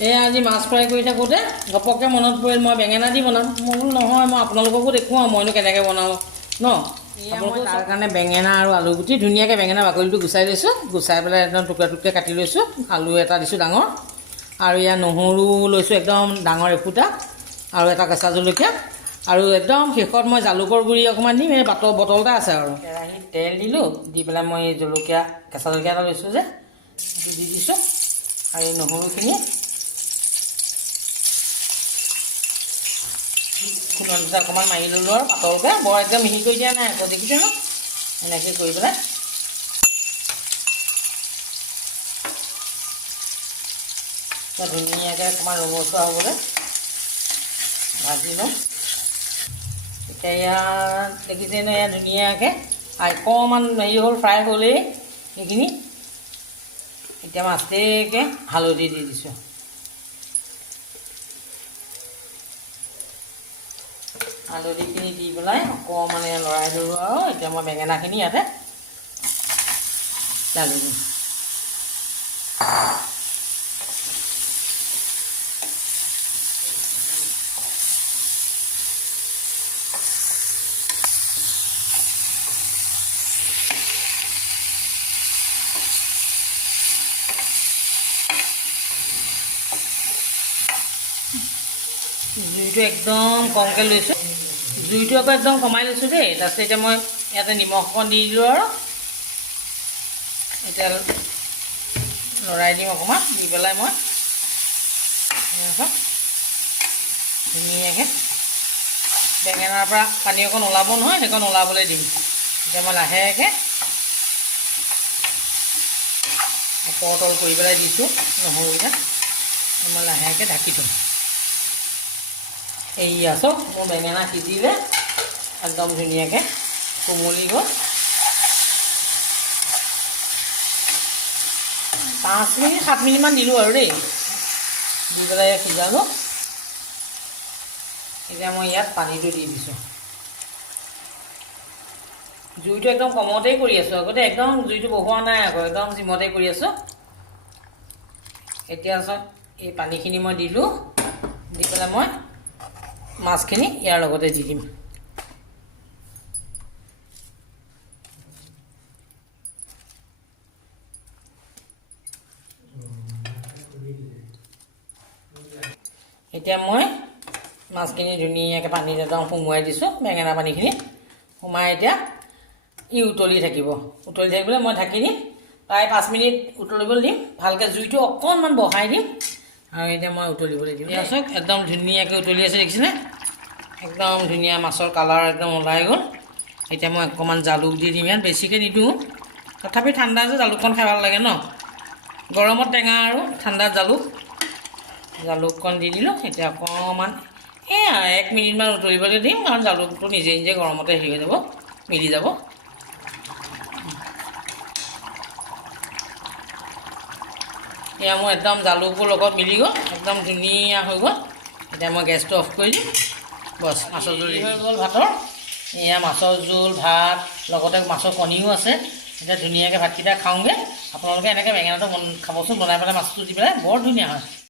আজি মাছ ফ্ৰাই কৰি থাকোঁতে ঘপককৈ মনত পৰিল মই বেঙেনা দি বনাম। মই বোলো নহয়, মই আপোনালোককো দেখুৱাওঁ মইনো কেনেকৈ বনাওঁ ন। মই তাৰ কাৰণে বেঙেনা আৰু আলু গুটি ধুনীয়াকৈ বেঙেনা বাকলিটো গুচাই লৈছোঁ, গুচাই পেলাই একদম টুকুৰা টুকুৰকৈ কাটি লৈছোঁ। আলু এটা দিছোঁ ডাঙৰ, আৰু ইয়াৰ নহৰু লৈছোঁ একদম ডাঙৰ এফুটা, আৰু এটা কেঁচা জলকীয়া, আৰু একদম শেষত মই জালুকৰ গুড়ি অকণমান দিম। এই বটল এটা আছে আৰু কেৰাহীত তেল দিলোঁ, দি পেলাই মই এই জলকীয়া কেঁচা জলকীয়া এটা লৈছোঁ যে সেইটো দি দিছোঁ, আৰু এই নহৰুখিনি খুন্দনিটা অকণমান মাৰি ল'লোঁ আৰু পাতলকৈ, বৰ একদম মিহি কৰি দিয়া নাই আকৌ, দেখিছে ন এনেকৈ কৰি পেলাই ধুনীয়াকৈ অকণমান ৰঙচুৱা হ'বলৈ ভাজি লওঁ। এতিয়া ইয়াত দেখিছে ন, ইয়াত ধুনীয়াকৈ অকণমান হেৰি হ'ল, ফ্ৰাই হ'লেই সেইখিনি। এতিয়া মাছতেকৈ হালধি দি দিছোঁ, হালধিখিনি দি পেলাই অকণমান লৰাই দিলোঁ, আৰু এতিয়া মই বেঙেনাখিনি ইয়াতে ঢালি দিম। জুইটো একদম কমকৈ লৈছোঁ, জুইটো আকৌ একদম কমাই লৈছোঁ দেই। তাৰপিছত এতিয়া মই ইয়াতে নিমখ অকণ দি দিলোঁ, আৰু এতিয়া লৰাই দিম অকণমান, দি পেলাই মই ধুনীয়াকৈ বেঙেনাৰ পৰা পানী অকণ ওলাব নহয়, সেইকণ ওলাবলৈ দিম। এতিয়া মই লাহেকৈ ওপৰতল কৰি পেলাই দিছোঁ নহৰুকেইটা, মই লাহেকৈ ঢাকি থ'ম। এয়া চাওক, মোৰ বেঙেনা সিজিলে একদম ধুনীয়াকৈ কোমলি গ'ল। 5 মিনিট 7 মিনিটমান দিলোঁ আৰু দেই, দি পেলাই সিজালোঁ। এতিয়া মই ইয়াত পানীটো দি দিছোঁ। জুইটো একদম কমতেই কৰি আছোঁ আগতে, একদম জুইটো বহোৱা নাই আকৌ, একদম চিমতেই কৰি আছোঁ। এতিয়া চাওক, এই পানীখিনি মই দিলোঁ, দি পেলাই মই মাছখিনি ইয়াৰ লগতে দি দিম। এতিয়া মই মাছখিনি ধুনীয়াকৈ পানীত একদম সুমুৱাই দিছোঁ, বেঙেনা পানীখিনি সোমাই এতিয়া উতলি থাকিব। উতলি থাকিবলৈ মই ঢাকি দিম, প্ৰায় 5 মিনিট উতলিবলৈ দিম। ভালকৈ জুইটো অকণমান বঢ়াই দিম, আৰু এতিয়া মই উতলিবলৈ দিম। এতিয়া চাওক, একদম ধুনীয়াকৈ উতলি আছে, দেখিছেনে? একদম ধুনীয়া মাছৰ কালাৰ একদম ওলাই গ'ল। এতিয়া মই অকণমান জালুক দি দিম, ইয়াত বেছিকৈ নিদিওঁ, তথাপি ঠাণ্ডা যে জালুকখন খাই ভাল লাগে ন। গৰমত টেঙা আৰু ঠাণ্ডাত জালুককণ দি দিলোঁ। এতিয়া অকণমান 1 মিনিটমান উতলিবলৈ দিম, কাৰণ জালুকটো নিজে নিজে গৰমতে হেৰি হৈ যাব, মিলি যাব। এয়া মোৰ একদম জালুকৰ লগত মিলি গ'ল, একদম ধুনীয়া হৈ গ'ল। এতিয়া মই গেছটো অফ কৰি দিম। বছ, মাছৰ জোল হৈ গ'ল ভাতৰ। এয়া মাছৰ জোল, ভাত, লগতে মাছৰ কণীও আছে। এতিয়া ধুনীয়াকৈ ভাতকেইটা খাওঁগৈ। আপোনালোকে এনেকৈ বেঙেনাটো খাবচোন, বনাই পেলাই মাছটো দি পেলাই বৰ ধুনীয়া হয়।